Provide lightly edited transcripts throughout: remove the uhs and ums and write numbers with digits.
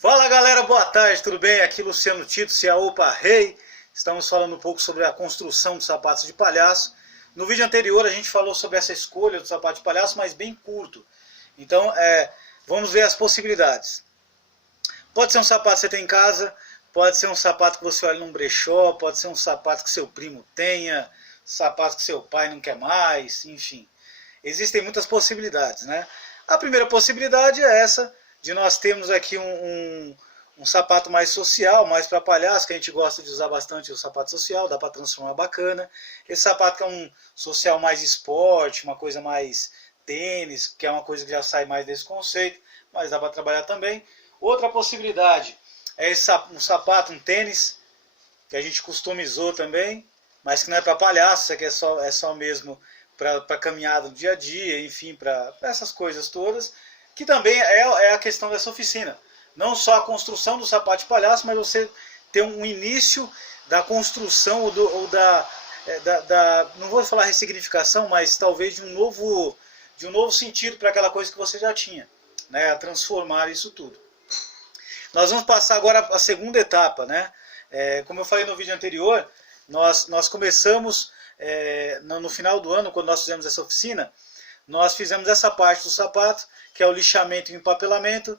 Fala galera, boa tarde, tudo bem? Aqui Luciano Tito, Ciaúpa Rei. Estamos falando um pouco sobre a construção de sapatos de palhaço. No vídeo anterior a gente falou sobre essa escolha do sapato de palhaço, mas bem curto. Então vamos ver as possibilidades. Pode ser um sapato que você tem em casa, pode ser um sapato que você olha num brechó, pode ser um sapato que seu primo tenha, sapato que seu pai não quer mais, enfim. Existem muitas possibilidades, né? A primeira possibilidade é essa, de nós termos aqui um sapato mais social, mais para palhaço, que a gente gosta de usar bastante o sapato social, dá para transformar bacana. Esse sapato que é um social mais esporte, uma coisa mais tênis, que é uma coisa que já sai mais desse conceito, mas dá para trabalhar também. Outra possibilidade é um sapato, um tênis, que a gente customizou também, mas que não é para palhaço, isso aqui é só mesmo para caminhada do dia a dia, enfim, para essas coisas todas, que também é a questão dessa oficina. Não só a construção do sapato de palhaço, mas você ter um início da construção não vou falar ressignificação, mas talvez de um novo sentido para aquela coisa que você já tinha, né? A transformar isso tudo. Nós vamos passar agora a segunda etapa, né? Como eu falei no vídeo anterior, nós começamos no final do ano, quando nós fizemos essa oficina, nós fizemos essa parte do sapato, que é o lixamento e o empapelamento,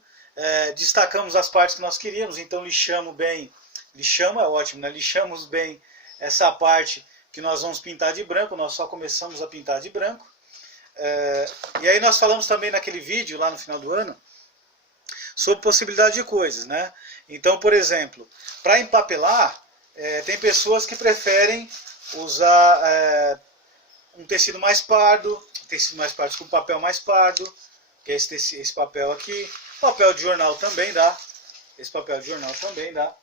destacamos as partes que nós queríamos, então lixamos bem, lixamos é ótimo, né? Lixamos bem essa parte que nós vamos pintar de branco, nós só começamos a pintar de branco, e aí nós falamos também naquele vídeo, lá no final do ano, sobre possibilidade de coisas, né? Então, por exemplo, para empapelar, tem pessoas que preferem usar um tecido mais pardo, com papel mais pardo, que é esse papel aqui. Papel de jornal também dá. Esse papel de jornal também dá.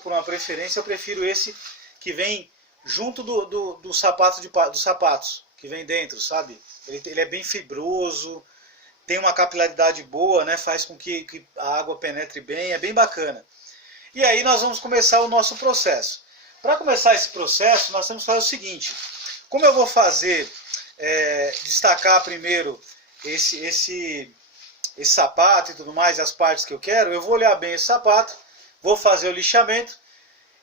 Por uma preferência, eu prefiro esse que vem junto dos sapatos, que vem dentro, sabe? Ele é bem fibroso, tem uma capilaridade boa, né? Faz com que a água penetre bem, é bem bacana. E aí nós vamos começar o nosso processo. Para começar esse processo, nós temos que fazer o seguinte. Como eu vou fazer, destacar primeiro esse sapato e tudo mais, as partes que eu quero, eu vou olhar bem esse sapato, vou fazer o lixamento,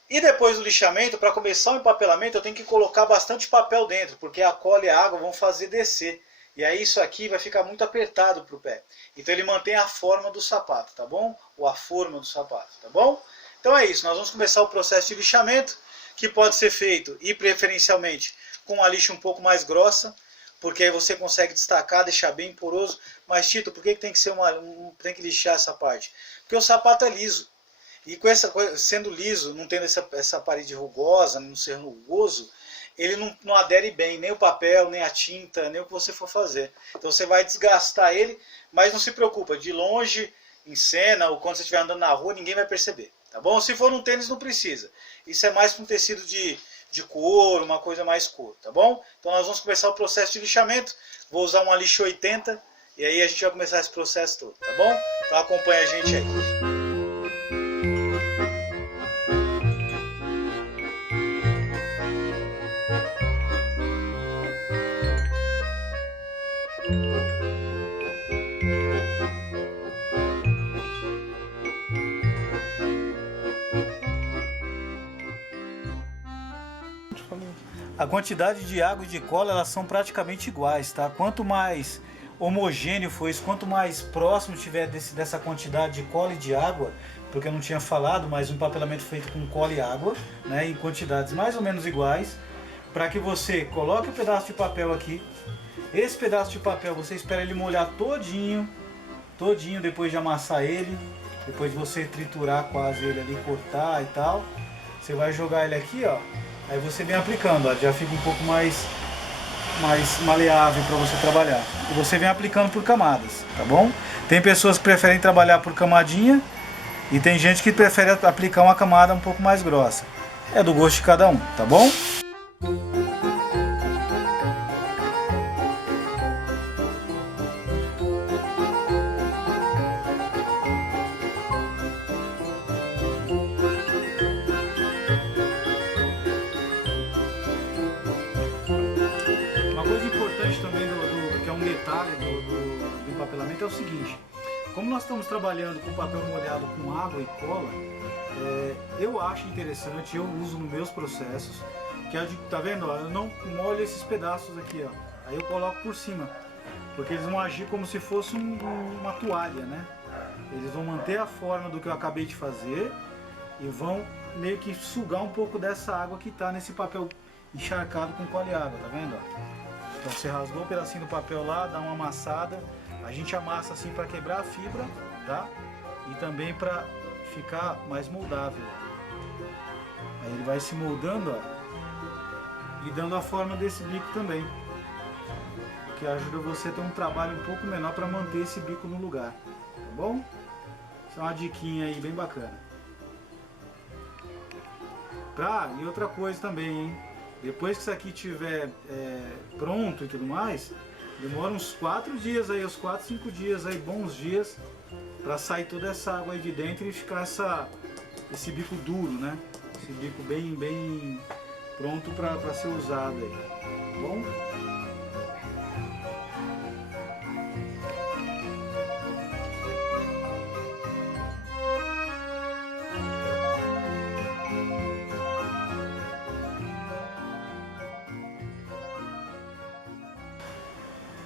e depois do lixamento, para começar o empapelamento, eu tenho que colocar bastante papel dentro, porque a cola e a água vão fazer descer. E aí isso aqui vai ficar muito apertado para o pé. Então ele mantém a forma do sapato, tá bom? Ou a forma do sapato, tá bom? Então é isso, nós vamos começar o processo de lixamento, que pode ser feito, e preferencialmente, com uma lixa um pouco mais grossa, porque aí você consegue destacar, deixar bem poroso. Mas Tito, por que tem que ser tem que lixar essa parte? Porque o sapato é liso. E com essa coisa, sendo liso, não tendo essa parede rugosa, não ser rugoso, ele não adere bem, nem o papel, nem a tinta, nem o que você for fazer. Então você vai desgastar ele, mas não se preocupa, de longe, em cena, ou quando você estiver andando na rua, ninguém vai perceber. Tá bom? Se for num tênis, não precisa. Isso é mais para um tecido de couro, uma coisa mais couro, tá bom? Então nós vamos começar o processo de lixamento. Vou usar uma lixa 80 e aí a gente vai começar esse processo todo, tá bom? Então acompanha a gente aí. A quantidade de água e de cola, elas são praticamente iguais, tá? Quanto mais homogêneo for isso, quanto mais próximo tiver dessa quantidade de cola e de água, porque eu não tinha falado, mas um empapelamento feito com cola e água, né, em quantidades mais ou menos iguais, para que você coloque o pedaço de papel aqui. Esse pedaço de papel você espera ele molhar todinho depois de amassar ele, depois de você triturar quase ele ali, cortar e tal. Você vai jogar ele aqui, ó. Aí você vem aplicando, ó, já fica um pouco mais maleável para você trabalhar. E você vem aplicando por camadas, tá bom? Tem pessoas que preferem trabalhar por camadinha e tem gente que prefere aplicar uma camada um pouco mais grossa. É do gosto de cada um, tá bom? Uma coisa importante também, que é um detalhe do empapelamento, é o seguinte: como nós estamos trabalhando com papel molhado com água e cola, eu acho interessante, eu uso nos meus processos, que tá vendo? Ó, eu não molho esses pedaços aqui, ó. Aí eu coloco por cima, porque eles vão agir como se fosse uma toalha, né? Eles vão manter a forma do que eu acabei de fazer e vão meio que sugar um pouco dessa água que está nesse papel encharcado com cola e água, tá vendo? Então você rasgou um pedacinho do papel lá, dá uma amassada, a gente amassa assim para quebrar a fibra, tá? E também para ficar mais moldável. Aí ele vai se moldando, ó, e dando a forma desse bico também, que ajuda você a ter um trabalho um pouco menor para manter esse bico no lugar, tá bom? Isso é uma diquinha aí bem bacana. E outra coisa também, hein? Depois que isso aqui estiver pronto e tudo mais, demora uns 4 dias aí, uns 4, 5 dias aí, bons dias, para sair toda essa água aí de dentro e ficar esse bico duro, né? Esse bico bem pronto para ser usado aí, tá bom?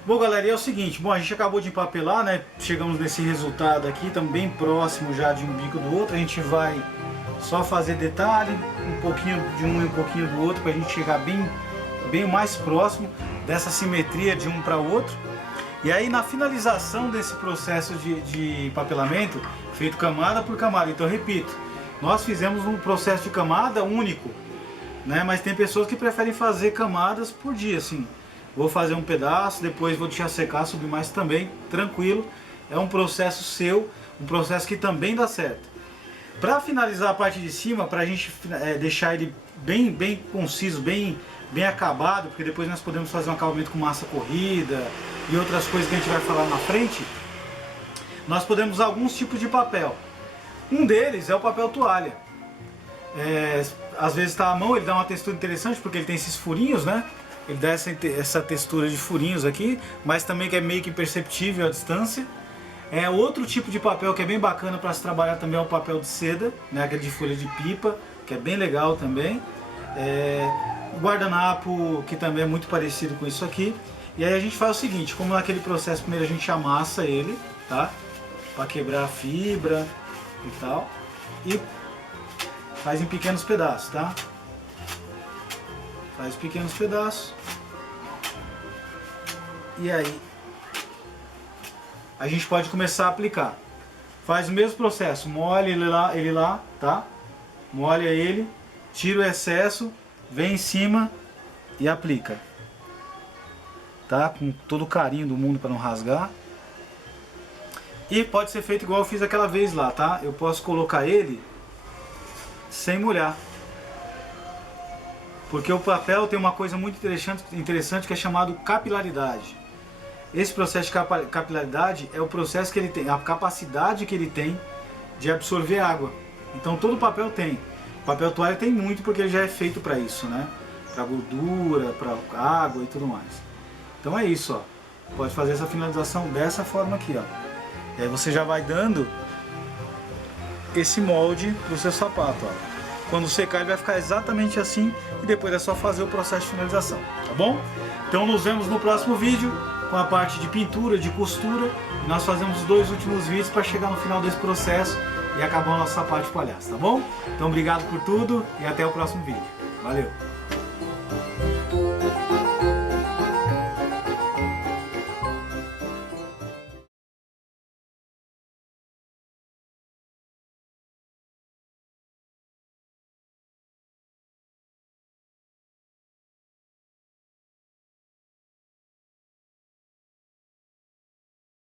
Bom, galera, e é o seguinte, a gente acabou de empapelar, né? Chegamos nesse resultado aqui, estamos bem próximo já de um bico do outro. A gente vai só fazer detalhe, um pouquinho de um e um pouquinho do outro, para a gente chegar bem mais próximo dessa simetria de um para o outro. E aí na finalização desse processo de empapelamento, feito camada por camada, então eu repito, nós fizemos um processo de camada único, né? Mas tem pessoas que preferem fazer camadas por dia, assim. Vou fazer um pedaço, depois vou deixar secar, subir mais também, tranquilo. É um processo seu, um processo que também dá certo. Para finalizar a parte de cima, para a gente deixar ele bem conciso, bem acabado, porque depois nós podemos fazer um acabamento com massa corrida e outras coisas que a gente vai falar na frente, nós podemos usar alguns tipos de papel. Um deles é o papel toalha. Às vezes está à mão, ele dá uma textura interessante porque ele tem esses furinhos, né? Ele dá essa textura de furinhos aqui, mas também que é meio que imperceptível à distância. Outro tipo de papel que é bem bacana para se trabalhar também é o papel de seda, né? Aquele de folha de pipa, que é bem legal também. O guardanapo, que também é muito parecido com isso aqui. E aí a gente faz o seguinte, como naquele processo, primeiro a gente amassa ele, tá? Para quebrar a fibra e tal. E faz em pequenos pedaços, tá? Faz pequenos pedaços. E aí a gente pode começar a aplicar. Faz o mesmo processo, molha ele lá, tá? Molha ele, tira o excesso, vem em cima e aplica. Tá? Com todo o carinho do mundo para não rasgar. E pode ser feito igual eu fiz aquela vez lá, tá? Eu posso colocar ele sem molhar. Porque o papel tem uma coisa muito interessante que é chamado capilaridade. Esse processo de capilaridade é o processo que ele tem, a capacidade que ele tem de absorver água. Então todo papel tem. O papel toalha tem muito porque ele já é feito para isso, né? Para gordura, para água e tudo mais. Então é isso, ó. Pode fazer essa finalização dessa forma aqui, ó. E aí você já vai dando esse molde pro seu sapato, ó. Quando secar ele vai ficar exatamente assim e depois é só fazer o processo de finalização, tá bom? Então nos vemos no próximo vídeo com a parte de pintura, de costura. E nós fazemos os 2 últimos vídeos para chegar no final desse processo e acabar o nosso sapato de palhaço, tá bom? Então obrigado por tudo e até o próximo vídeo. Valeu!